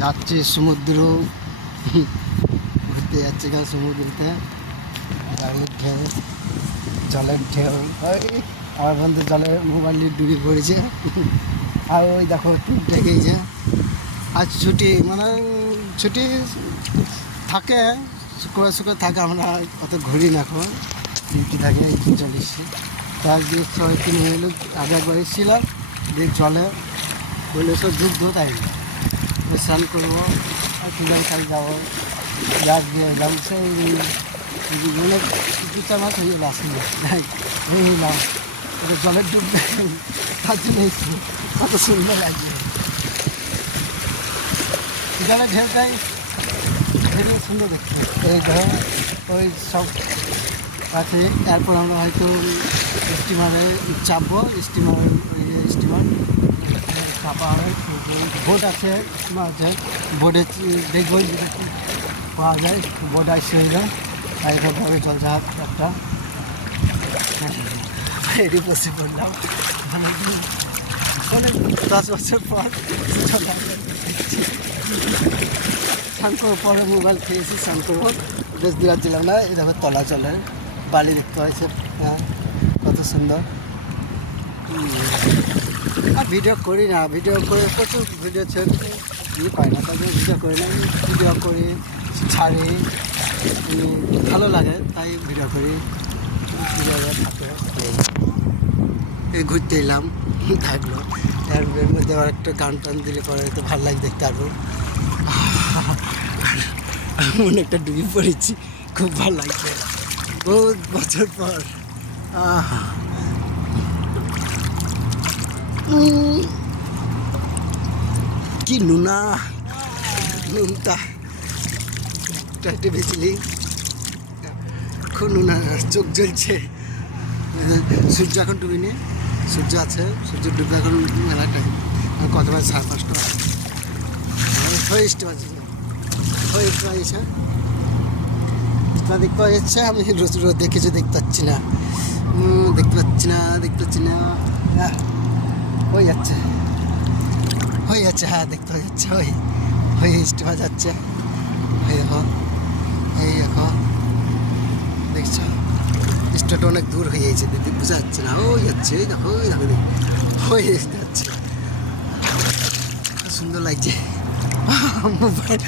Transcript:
যাচ্ছে সমুদ্র ঘুরতে যাচ্ছে কেন সমুদ্রতে গাড়ির ঢেউ জলের ঢেউ আমার বন্ধু জলে মোবাইল ডুবে পড়েছে আর ওই দেখো টুকটে গিয়েছে আজ ছুটি মানে ছুটি থাকে শুক্রবার থাকে আমরা অত ঘুরি না এখন ডিউটি থাকে চলে এসছি তার দিয়ে 6-3 হলো আগে একবার এসেছিলাম দিয়ে জলে বলে সব যুদ্ধ তাই স্নান করবো আর কিনার খাই যাবো যাক দিয়ে এলাম সেই মানে 2-4 মাস হয়ে আসলাম নিলাম জলের ডুব তার জন্য এসেছি কত সুন্দর লাগছে জলের ঢেউটাই ঢেউ সুন্দর দেখতে এই ধরো ওই সব আছে তারপর আমরা হয়তো স্টিমারে চাপবো স্টিমার চাপা হয় বোট আছে বোটে দেখবো পাওয়া যায় বোট আসছে হয়ে যায় আর এরকমভাবে জলজাহাজ একটা এটি বসে পড়লাম অনেক 10 বছর পর স্নান করার পরে মোবাইল খেয়েছি স্নান করবো বেশ দূর ছিলাম না এই দেখো তলা জলের বালি দেখতে হয়েছে কত সুন্দর আর ভিডিও করি না ভিডিও করে প্রচুর ভিডিও ছেড়ে পাই না তাই জন্য ভিডিও করি না ভিডিও করি ছাড়ি ভালো লাগে তাই ভিডিও করি ভিডিও থাকে এই ঘুরতে এলাম থাকলো এর মধ্যে আবার একটা গান টান দিলে পরে তো ভালো লাগে দেখতে পারবো মনে একটা ডুবে পড়েছি খুব ভালো লাগছে বহুত বছর পর কি নুনটা একটু বেছিলি খুব নুনা চোখ জ্বলছে সূর্য এখন ডুবিনি সূর্য আছে সূর্য ডুবে এখন মেলা টাইম কত বাজে 5:30 হয়েছে দেখতে পাওয়া যাচ্ছে আমি রোজ দেখেছি দেখতে পাচ্ছি না হয়ে যাচ্ছে হ্যাঁ দেখতে পাওয়া যাচ্ছে হয়ে স্টিমার যাচ্ছে এই দেখো দেখছো স্টেট অনেক দূর হয়ে গেছে দিদি বোঝা যাচ্ছে না যাচ্ছে দেখো হয়ে যাচ্ছে সুন্দর লাগছে মোবাইল